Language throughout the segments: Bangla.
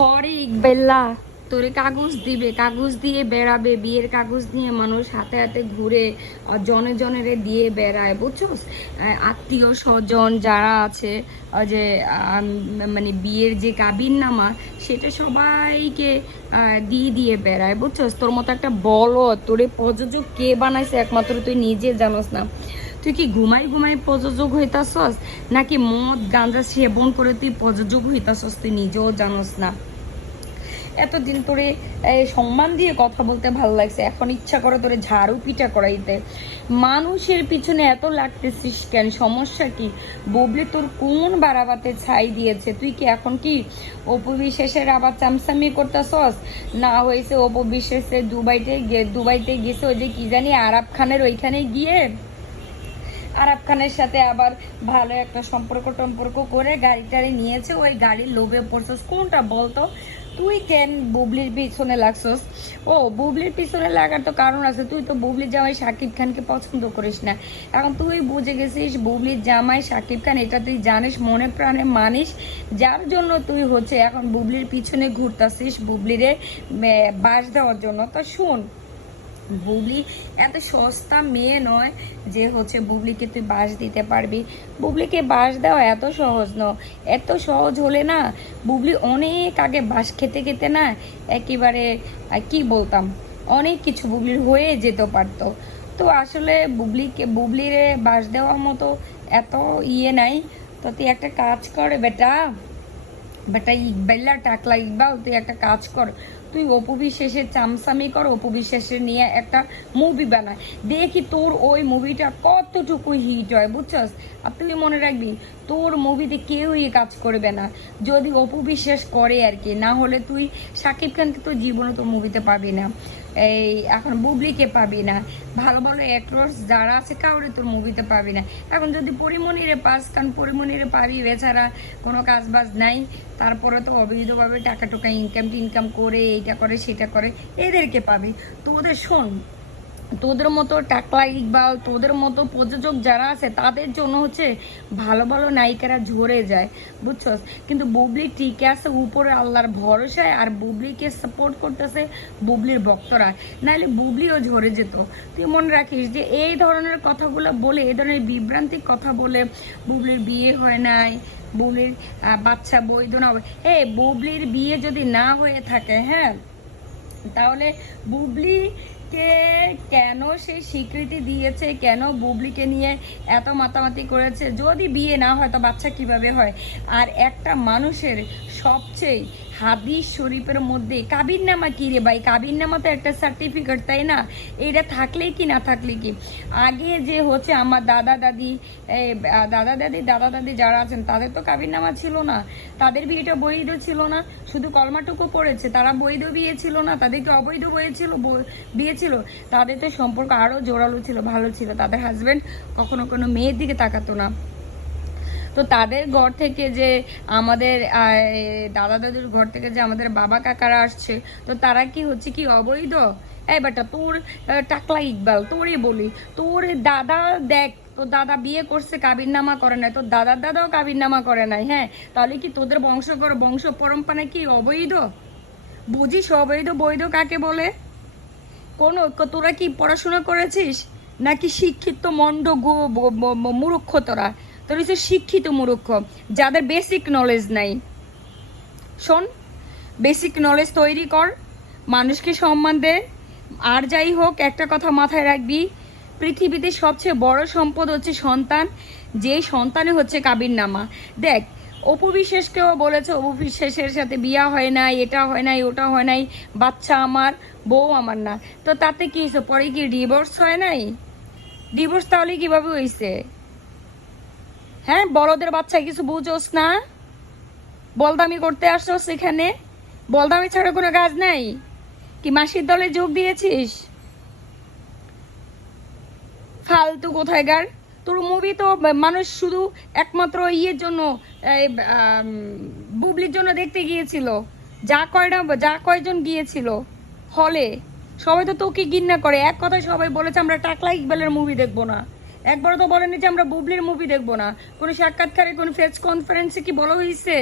হরে ইকবেল্লা তোরে কাগজ দিবে কাগজ দিয়ে বেড়াবে বিয়ের কাগজ নিয়ে মানুষ হাতে হাতে ঘুরে জনে জনেরে দিয়ে বেড়ায় বুঝছোস? আত্মীয় স্বজন যারা আছে যে মানে বিয়ের যে কাবিন নামা সেটা সবাইকে দিয়ে দিয়ে বেড়ায় বুঝছোস? তোর মতো একটা বলো তোরে প্রযোজক কে বানাইছে একমাত্র তুই নিজে জানোস না। তুই কি ঘুমাই ঘুমাই প্রযোজক হইতাছস? নাকি মদ গাঁজা সেবন করে তুই প্রযোজক হইতাছস তুই নিজেও জানোস না? এতদিন তোরে সম্মান দিয়ে কথা বলতে ভালো লাগছে। এখন ইচ্ছা করে তোরে ঝাড়ু পিঠা করাইতে। মানুষের পিছনে এত লাগতেছিস কেন? সমস্যা কি? ববলি তোর কোন বারাবাতে ছাই দিয়েছে? তুই কি এখন কি অপবিশ্বাসের আবার চামচামি করতেছস? না হয়েছে অপবিশ্বাসে দুবাইতে দুবাইতে গেছে ওই যে কি জানি আরব খানের ওইখানে গিয়ে। আরব খানের সাথে আবার ভালো একটা সম্পর্ক টম্পর্ক করে গাড়ি টাড়ি নিয়েছে। ওই গাড়ির লোভে পড়ছস। কোনটা বলতো? তুই কেন বুবলির পিছনে লাগছস? ও, বুবলির পিছনে লাগার তো কারণ আছে। তুই তো বুবলির জামাই শাকিব খানকে পছন্দ করিস না। এখন তুই বুঝে গেছিস বুবলির জামাই শাকিব খান, এটা তুই জানিস, মনে প্রাণে মানিস। যার জন্য তুই হচ্ছে এখন বুবলির পিছনে ঘুরতাছিস, বুবলিরে বাস দেওয়ার জন্য। তো শোন বুবলি। এত সস্তা মেয়ে নয় যে হচ্ছে বুবলিকে তুই বাস দিতে পারবি। বুবলিকে বাস দেওয়া এত সহজ নয়। এত সহজ হলে না বুবলি অনেক আগে বাস খেতে খেতে না একেবারে কি বলতাম, অনেক কিছু বুবলির হয়ে যেতে পারতো। তো আসলে বুবলিকে, বুবলিরে বাস দেওয়ার মতো এত ইয়ে নাই। তো তুই একটা কাজ করে বেটা বেটা ইকবাল্লা টাকলা ইকবাল তুই একটা কাজ কর। তুই অপু বিশ্বাসের চামচামি কর অপু বিশ্বাসের নিয়ে একটা মুভি বানায়। দেখি তোর ওই মুভিটা কতটুকু হিট হয়, বুঝছস? আর তুই মনে রাখবি, তোর মুভিতে কেউই কাজ করবে না। যদি অপু বিশ্বাস করে আর কি, না হলে তুই সাকিব খানকে তোর জীবনে তোর মুভিতে পাবি না। এই, এখন বুবলিকে পাবি না। ভালো ভালো অ্যাক্টরস যারা আছে, কাউরে তোর মুভিতে পাবি না। এখন যদি পরিমণিরে পাস, কারণ পরিমণিরে পাবি এছাড়া কোনো কাজ বাজ নাই। তারপরে তো অবৈধভাবে টাকা টোকা ইনকাম টিনকাম করে, এইটা করে, সেটা করে, এদেরকে পাবি। তো ওদের শোন তোদের মতো টাকলা ইকবাল তোদের মতো প্রযোজক যারা আছে, তাদের জন্য হচ্ছে ভালো ভালো নায়িকারা ঝরে যায়, বুঝছস? কিন্তু বুবলি টিকে আছে উপরে আল্লাহর ভরসায় আর বুবলিকে সাপোর্ট করতেছে বুবলির ভক্তরা। নাহলে বুবলিও ঝরে যেত। তুই মনে রাখিস যে এই ধরনের কথাগুলো বলে, এই ধরনের বিভ্রান্তিক কথা বলে বুবলির বিয়ে হয় নাই, বুবলির বাচ্চা বৈধ না হবে এ, বুবলির বিয়ে যদি না হয়ে থাকে হ্যাঁ? তাহলে বুবলিকে কেন সে স্বীকৃতি দিয়েছে? কেন বুবলিকে নিয়ে এত মাতামাতি করেছে? যদি বিয়ে না হয়, তো বাচ্চা কীভাবে হয়? আর একটা মানুষের সবচেয়ে হাদিস শরীফের মধ্যে কাবির নামা কি রে ভাই? কাবির নামা তো একটা সার্টিফিকেট তাই না? এটা থাকলে কি, না থাকলে কি? আগে যে হচ্ছে আমার দাদা দাদি দাদা দাদি দাদা দাদি যারা আছেন, তাদের তো কাবির নামা ছিল না। তাদের বিয়েটা বৈধ ছিল না। শুধু কলমাটুকু পড়েছে। তারা বৈধ বিয়ে ছিল না। তাদেরকে অবৈধ বিয়ে ছিল বিয়ে ছিল। তাদের তো সম্পর্ক আরও জোরালো ছিল, ভালো ছিল। তাদের হাজব্যান্ড কখনো কোনো মেয়ের দিকে তাকাতো না। তো তাদের ঘর থেকে যে আমাদের দাদা দাদুর ঘর থেকে যে আমাদের বাবা কাকারা আসছে, তো তারা কি হচ্ছে কি অবৈধ? এই বেটা, তোর টাকলা ইকবাল, তোরই বলি, তোর দাদা দেখ, তোর দাদা বিয়ে করছে কাবির নামা করে নাই, তোর দাদার দাদাও কাবির নামা করে নাই হ্যাঁ? তাহলে কি তোদের বংশ বংশ পরম্পরা কি অবৈধ? বুঝিস অবৈধ, বৈধ কাকে বলে? কোন তোরা কি পড়াশোনা করেছিস? নাকি শিক্ষিত মন্ড মূর্খ তোরা? তোরা হচ্ছে শিক্ষিত মূর্খ, যাদের বেসিক নলেজ নাই। শোন বেসিক নলেজ তৈরি কর, মানুষকে সম্মান দে, আর যাই হোক, একটা কথা মাথায় রাখবি, পৃথিবীতে সবচেয়ে বড় সম্পদ হচ্ছে সন্তান, যেই সন্তানে হচ্ছে কাবির নামা দেখ, অপু বিশ্বাসকেও বলেছে, অপু বিশ্বাসের সাথে বিয়া হয় নাই, এটা হয় নাই, ওটা হয় নাই, বাচ্চা আমার, বউ আমার না। তো তাতে কি হয়েছে পরে কি ডিভোর্স হয় নাই? ডিভোর্স তাহলে কীভাবে হয়েছে হ্যাঁ বড়দের বাচ্চা কিছু বুঝোস না। বলদামি করতে আসছো সেখানে বলদামি ছাড়া কোনো কাজ নাই। কি মাসির দলে যোগ দিয়েছিস? ফালতু কোথায়কার তোর মুভি তো মানুষ শুধু একমাত্র ইয়ের জন্য বুবলির জন্য দেখতে গিয়েছিল। যা কয়টা, যা কয়জন গিয়েছিল হলে সবাই তো তোকে গিন্না করে। এক কথায় সবাই বলেছে, আমরা টাকলা ইকবালের মুভি দেখব না। একবার তো বলেনি যে আমরা বুবলির মুভি দেখব না। কোনো সাক্ষাৎকারে, কোনো ফেস কনফারেন্সে কি বলা হয়েছে?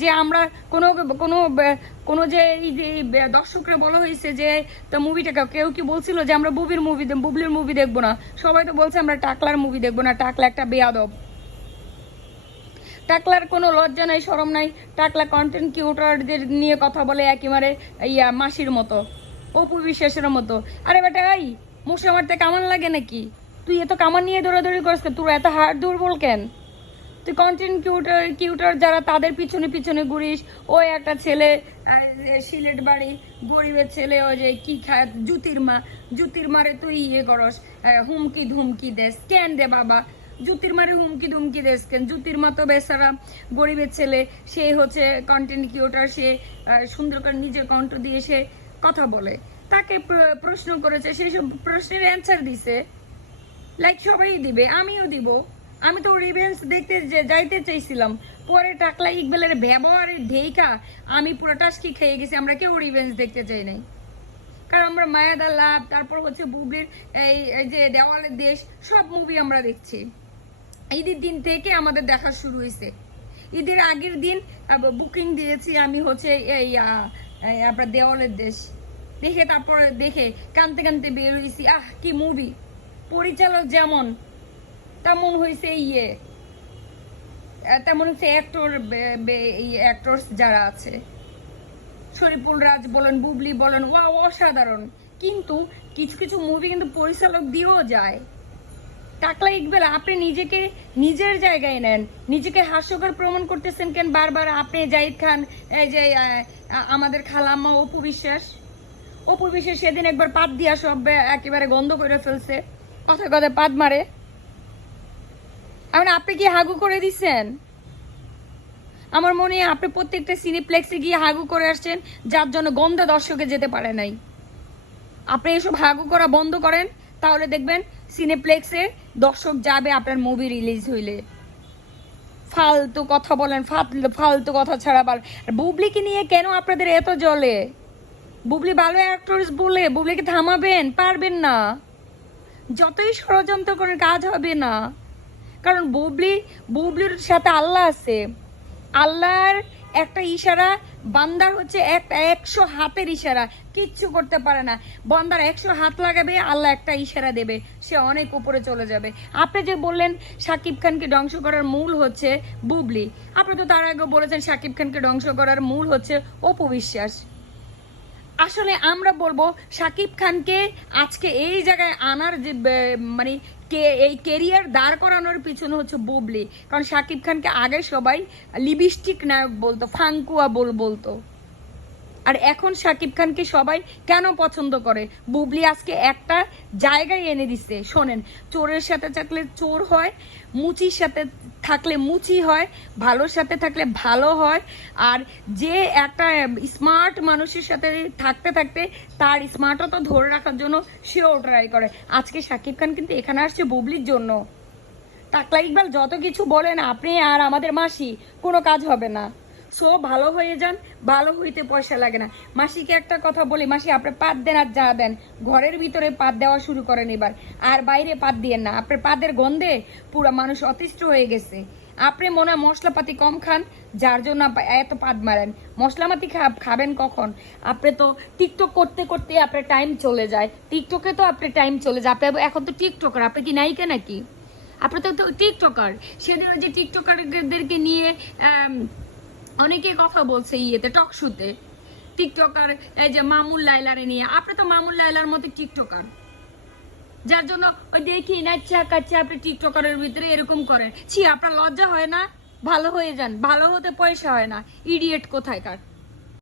যে আমরা কোনো কোনো কোনো যে এই যে দর্শকরা বলা হয়েছে যে তা মুভিটা কেউ কি বলছিল যে আমরা বুবির মুভি বুবলির মুভি দেখব না? সবাই তো বলছে আমরা টাকলার মুভি দেখব না। টাকলা একটা বেয়াদব। টাকলার কোনো লজ্জা নাই, সরম নাই। টাকলা কন্টেন্ট কিউটারদের নিয়ে কথা বলে একেবারে ইয়া মাসির মতো, অপু বিশ্বাসের মতো। আরে বেটা, এই মশা মারতে কেমন লাগে নাকি? তুই এত কামান নিয়ে দৌড়াদৌড়ি করিস? তোর এত হার্ট দুর্বল কেন? তুই কন্টেন্ট কিউটার কিউটার যারা তাদের পিছনে পিছনে ঘুরিস, ওই একটা ছেলে সিলেট বাড়ি, গরিবের ছেলে, ওই যে কি খায় জুতির মা, জুতির মারে তুই ইয়ে করস হুমকি ধুমকি দেস, কেন দে বাবা? জুতির মারে হুমকি ধুমকি দেস কেন? জুতির মা তো বেচারা গরিবের ছেলে, সে হচ্ছে কন্টেন্ট কিউটার সে সুন্দর করে নিজের কণ্ঠ দিয়ে সে কথা বলে। তাকে প্রশ্ন করেছে সেই সব প্রশ্নের অ্যান্সার দিছে। লাইক সবাই দিবে, আমিও দিব। আমি তো রিভেন্স দেখতে যাইতে চাইছিলাম। পরে টাকলা ইকবেলের ব্যবহারের ঢেইকা আমি পুরো টাস্কি খেয়ে গেছি, আমরা কেউ রিভেন্স দেখতে চাই নাই। কারণ আমরা মায়াদা লাভ, তারপর হচ্ছে বুবলির এই যে দেওয়ালের দেশ, সব মুভি আমরা দেখছি। ঈদের দিন থেকে আমাদের দেখা শুরু হয়েছে ঈদের আগের দিন বুকিং দিয়েছি আমি হচ্ছে এই আপনার দেওয়ালের দেশ। দেখে তারপরে দেখে কানতে কানতে বের হয়েছি আহ, কি মুভি পরিচালক যেমন, তেমন হয়েছে ইয়ে। তেমন হচ্ছে অ্যাক্টর অ্যাক্টরস যারা আছে। শরীফুল রাজ বলেন, বুবলি বলেন ওয়া অসাধারণ। কিন্তু কিছু কিছু মুভি কিন্তু পরিচালক দিয়েও যায়। টাকলা ইকবাল, আপনি নিজেকে, নিজের জায়গায় নেন। নিজেকে হাস্যকর প্রমাণ করতেছেন কেন? বারবার আপনি জাহিদ খান, এই যে আমাদের খালাম্মা অপু বিশ্বাস। অপু বিশ্বাস সেদিন একবার পাত দিয়া সব, একেবারে গন্ধ করে ফেলছে। কথা কথা পাত মারে। এখন আপনি কি হাগু করে দিচ্ছেন আমার মনে হয় আপনি প্রত্যেকটা সিনেপ্লেক্সে গিয়ে হাগু করে আসছেন, যার জন্য গন্ধা দর্শকে যেতে পারে নাই। আপনি এসব হাগু করা বন্ধ করেন, তাহলে দেখবেন সিনেপ্লেক্সে দর্শক যাবে আপনার মুভি রিলিজ হইলে। ফালতু কথা বলেন ফালতু কথা ছাড়া আর বুবলিকে নিয়ে কেন আপনাদের এত জলে বুবলি ভালো অ্যাক্টরস বলে, বুবলিকে থামাবেন, পারবেন না। যতই ষড়যন্ত্র করে কাজ হবে না, কারণ বুবলি, বুবলির সাথে আল্লাহ আছে। আল্লাহর একটা ইশারা, বান্দার হচ্ছে এক, একশো হাতের ইশারা, কিচ্ছু করতে পারে না। বান্দার একশো হাত লাগাবে, আল্লাহ একটা ইশারা দেবে, সে অনেক উপরে চলে যাবে। আপনি যে বললেন সাকিব খানকে ধ্বংস করার মূল হচ্ছে বুবলি, আপনি তো তার আগে বলেছেন সাকিব খানকে ধ্বংস করার মূল হচ্ছে অপবিশ্বাস। আসলে আমরা বলব, সাকিব খানকে আজকে এই জায়গায় আনার যে মানে কে, এই কেরিয়ার দাঁড় করানোর পিছনে হচ্ছে বুবলি। কারণ সাকিব খানকে আগে সবাই লিপস্টিক নায়ক বলতো, ফাঙ্কুয়া বল বলতো। আর এখন সাকিব খানকে সবাই কেন পছন্দ করে? বুবলি আজকে একটা জায়গায় এনে দিচ্ছে শোনেন, চোরের সাথে থাকলে চোর হয়, মুচির সাথে থাকলে মুচি হয়, ভালোর সাথে থাকলে ভালো হয়, আর যে একটা স্মার্ট মানুষের সাথে থাকতে থাকতে তার স্মার্টও তো ধরে রাখার জন্য সেও ট্রাই করে। আজকে শাকিব খান কিন্তু এখানে আসছে বুবলির জন্য। টাকলা ইকবাল যত কিছু বলেন, আপনি আর আমাদের মাসি, কোনো কাজ হবে না। সো ভালো হয়ে যান, ভালো হইতে পয়সা লাগে না। মাসিকে একটা কথা বলি, মাসি, আপনি পাত দেন আর যা দেন। ঘরের ভিতরে পাত দেওয়া শুরু করেন এবার। আর বাইরে পাত দিয়েন না। আপনার পাদের গন্ধে পুরো মানুষ অতিষ্ঠ হয়ে গেছে। আপনি মনে হয় মশলাপাতি কম খান, যার জন্য এত পাত মারেন। মশলাপাতি খাবেন কখন? আপনি তো টিকটক করতে করতে আপনার টাইম চলে যায়। টিকটকে তো আপনার টাইম চলে যায়। আপনি এখন তো টিকটকার। আপনি কি নায়িকা নাকি? আপনি তো টিকটকার। সেদিন ওই যে টিকটকারদেরকে নিয়ে অনেকে কথা বলছে ইয়েতে টক শুতে টিকটকার এই যে মামুল লাইলারে নিয়ে। আপনি তো মামুল লাইলার মতো টিকটকার যার জন্য ওই দেখি চা কাচ্ছে আপনি টিকটকারের ভিতরে এরকম করেন। ছি, আপনার লজ্জা হয় না? ভালো হয়ে যান। ভালো হতে পয়সা হয় না। ইডিয়েট কোথায়কার